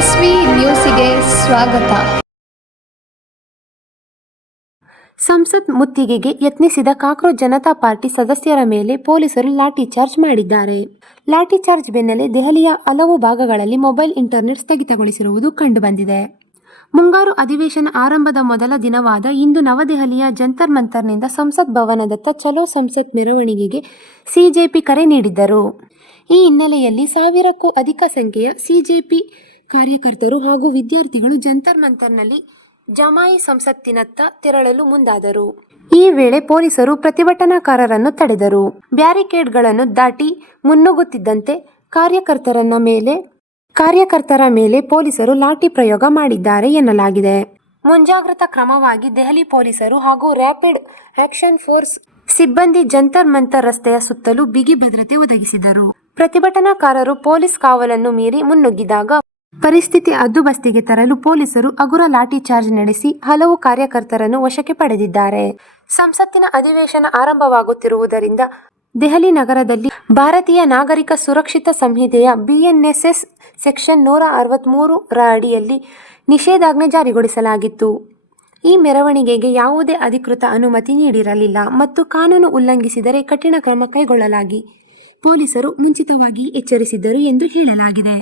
S V ನ್ಯೂಸಿಗೆ ಸ್ವಾಗತ. ಸಂಸತ್ ಮುತ್ತಿಗೆಗೆ ಯತ್ನಿಸಿದ ಕಾಕ್ರೋಚ್ ಜನತಾ ಪಾರ್ಟಿ ಸದಸ್ಯರ ಮೇಲೆ ಪೊಲೀಸರು ಲಾಠಿ ಚಾರ್ಜ್ ಮಾಡಿದ್ದಾರೆ. ಲಾಠಿ ಚಾರ್ಜ್ ಬೆನ್ನಲ್ಲೇ ದೆಹಲಿಯ ಹಲವು ಭಾಗಗಳಲ್ಲಿ ಮೊಬೈಲ್ ಇಂಟರ್ನೆಟ್ ಸ್ಥಗಿತಗೊಳಿಸಿರುವುದು ಕಂಡುಬಂದಿದೆ. ಮುಂಗಾರು ಅಧಿವೇಶನ ಆರಂಭದ ಮೊದಲ ದಿನವಾದ ಇಂದು ನವದೆಹಲಿಯ ಜಂತರ್ ಮಂತರ್ನಿಂದ ಸಂಸತ್ ಭವನದತ್ತ ಚಲೋ ಸಂಸತ್ ಮೆರವಣಿಗೆಗೆ ಸಿಜೆಪಿ ಕರೆ ನೀಡಿದ್ದರು. ಈ ಹಿನ್ನೆಲೆಯಲ್ಲಿ ಸಾವಿರಕ್ಕೂ ಅಧಿಕ ಸಂಖ್ಯೆಯ ಸಿಜೆಪಿ ಕಾರ್ಯಕರ್ತರು ಹಾಗೂ ವಿದ್ಯಾರ್ಥಿಗಳು ಜಂತರ್ ಮಂತರ್ನಲ್ಲಿ ಜಮಾಯಿ ಸಂಸತ್ತಿನತ್ತ ತೆರಳಲು ಮುಂದಾದರು. ಈ ವೇಳೆ ಪೊಲೀಸರು ಪ್ರತಿಭಟನಾಕಾರರನ್ನು ತಡೆದರು. ಬ್ಯಾರಿಕೇಡ್ಗಳನ್ನು ದಾಟಿ ಮುನ್ನುಗ್ಗುತ್ತಿದ್ದಂತೆ ಕಾರ್ಯಕರ್ತರ ಮೇಲೆ ಪೊಲೀಸರು ಲಾಠಿ ಪ್ರಯೋಗ ಮಾಡಿದ್ದಾರೆ ಎನ್ನಲಾಗಿದೆ. ಮುಂಜಾಗ್ರತಾ ಕ್ರಮವಾಗಿ ದೆಹಲಿ ಪೊಲೀಸರು ಹಾಗೂ ರ್ಯಾಪಿಡ್ ಆಕ್ಷನ್ ಫೋರ್ಸ್ ಸಿಬ್ಬಂದಿ ಜಂತರ್ ಮಂತರ್ ರಸ್ತೆಯ ಸುತ್ತಲೂ ಬಿಗಿ ಭದ್ರತೆ ಒದಗಿಸಿದರು. ಪ್ರತಿಭಟನಾಕಾರರು ಪೊಲೀಸ್ ಕಾವಲನ್ನು ಮೀರಿ ಮುನ್ನುಗ್ಗಿದಾಗ ಪರಿಸ್ಥಿತಿ ಹದ್ದುಬಸ್ತಿಗೆ ತರಲು ಪೊಲೀಸರು ಹಗುರ ಲಾಠಿ ಚಾರ್ಜ್ ನಡೆಸಿ ಹಲವು ಕಾರ್ಯಕರ್ತರನ್ನು ವಶಕ್ಕೆ ಪಡೆದಿದ್ದಾರೆ. ಸಂಸತ್ತಿನ ಅಧಿವೇಶನ ಆರಂಭವಾಗುತ್ತಿರುವುದರಿಂದ ದೆಹಲಿ ನಗರದಲ್ಲಿ ಭಾರತೀಯ ನಾಗರಿಕ ಸುರಕ್ಷಿತಾ ಸಂಹಿತೆಯ BNSS ಸೆಕ್ಷನ್ 163 ರ ಅಡಿಯಲ್ಲಿ ನಿಷೇಧಾಜ್ಞೆ ಜಾರಿಗೊಳಿಸಲಾಗಿತ್ತು. ಈ ಮೆರವಣಿಗೆಗೆ ಯಾವುದೇ ಅಧಿಕೃತ ಅನುಮತಿ ನೀಡಿರಲಿಲ್ಲ ಮತ್ತು ಕಾನೂನು ಉಲ್ಲಂಘಿಸಿದರೆ ಕಠಿಣ ಕ್ರಮ ಕೈಗೊಳ್ಳಲಾಗಿ ಪೊಲೀಸರು ಮುಂಚಿತವಾಗಿ ಎಚ್ಚರಿಸಿದ್ದರು ಎಂದು ಹೇಳಲಾಗಿದೆ.